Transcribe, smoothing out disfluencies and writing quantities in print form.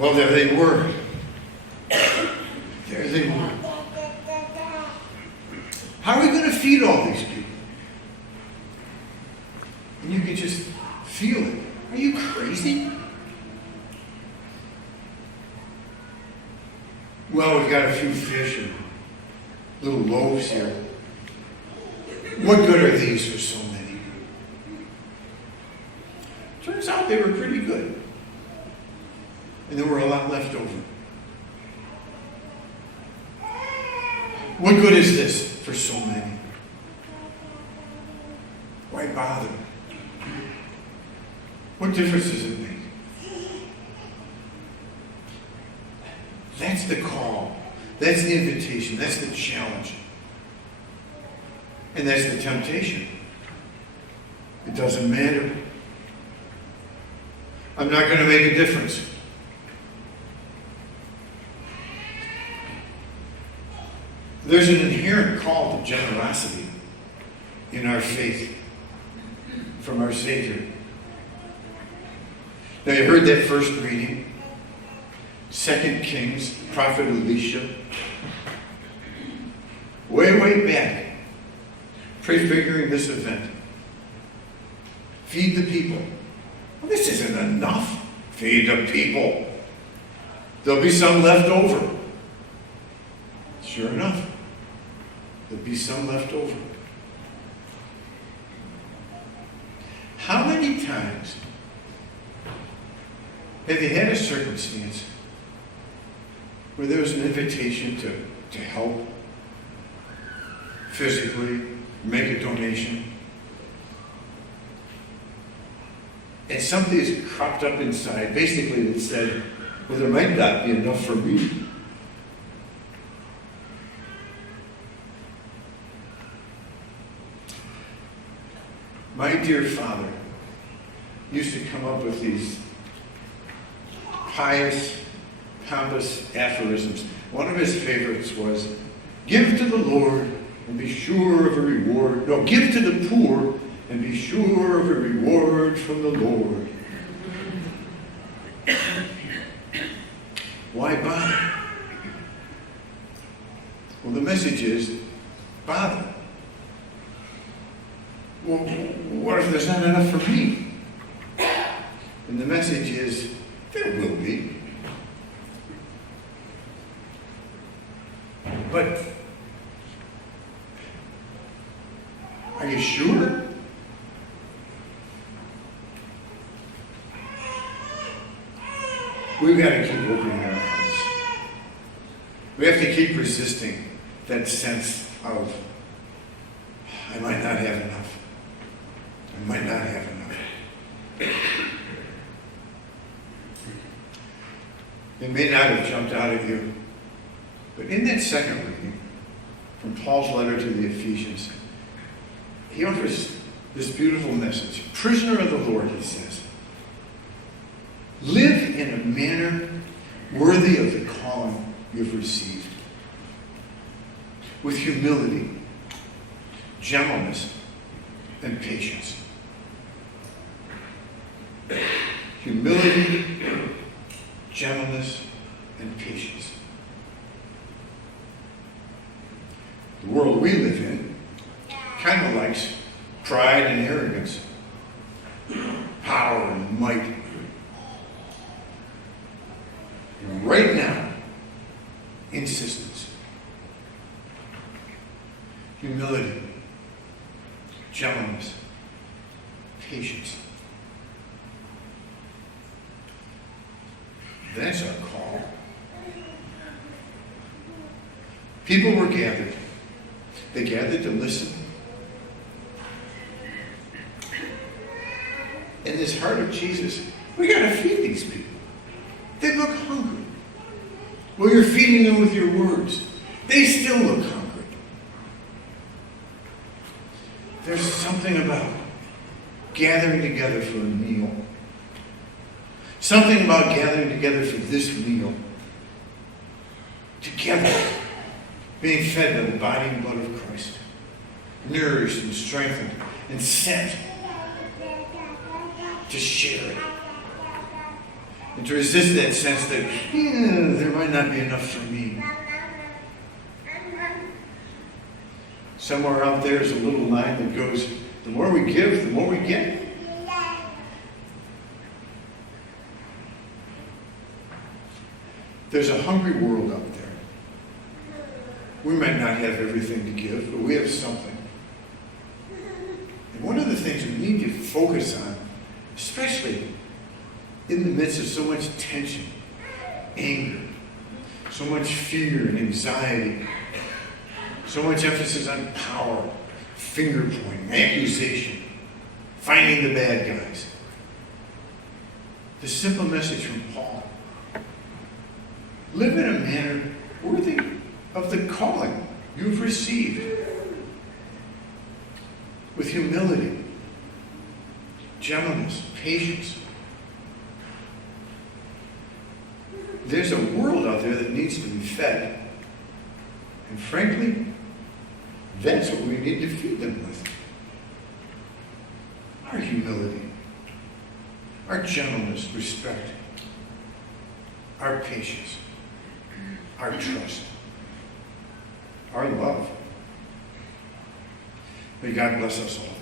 Well, there they were. There they were. How are we going to feed all these people? And you can just feel it. Are you crazy? Well, we've got a few fish and little loaves here. What good are these for so many? Turns out they were pretty good. And there were a lot left over. What good is this for so many? Why bother? What difference does it make? That's the call. That's the invitation. That's the challenge. And that's the temptation. It doesn't matter. I'm not going to make a difference. There's an inherent call to generosity in our faith from our Savior. Now you heard that first reading, 2 Kings, prophet Elisha. Way back, prefiguring this event. Feed the people. Well, this isn't enough. Feed the people. There'll be some left over. Sure enough, there'll be some left over. How many times have you had a circumstance where there was an invitation to help physically, make a donation, and something has cropped up inside, basically that said, well, there might not be enough for me. My dear father used to come up with these pious, pompous aphorisms. One of his favorites was, give to the Lord and be sure of a reward. No, give to the poor and be sure of a reward from the Lord. Why bother? Well, the message is, bother. Well, what if there's not enough for me? And the message is, there will be. But are you sure? We've got to keep opening our hearts. We have to keep resisting that sense of, I might not have enough. I might not have enough. It may not have jumped out at you, but in that second reading, from Paul's letter to the Ephesians, he offers this beautiful message. Prisoner of the Lord, he says, live in a manner worthy of the calling you've received, with humility, gentleness, and patience. Humility, gentleness, and patience. The world we live in kind of likes pride and arrogance, power and might. And right now, insistence, humility, gentleness, patience. That's our call. People were gathered. They gathered to listen. In this heart of Jesus, we got to feed these people. They look hungry. Well, you're feeding them with your words. They still look hungry. There's something about gathering together for a meal. Something about gathering together for this meal. Together, being fed by the body and blood of Christ. Nourished and strengthened and sent to share it. And to resist that sense that there might not be enough for me. Somewhere out there is a little line that goes, the more we give, the more we get. There's a hungry world out there. We might not have everything to give, but we have something. And one of the things we need to focus on, especially in the midst of so much tension, anger, so much fear and anxiety, so much emphasis on power, finger pointing, accusation, finding the bad guys. The simple message from Paul: live in a manner worthy of the calling you've received, with humility, gentleness, patience. There's a world out there that needs to be fed. And frankly, that's what we need to feed them with. Our humility, our gentleness, respect, our patience, our trust, our love. May God bless us all.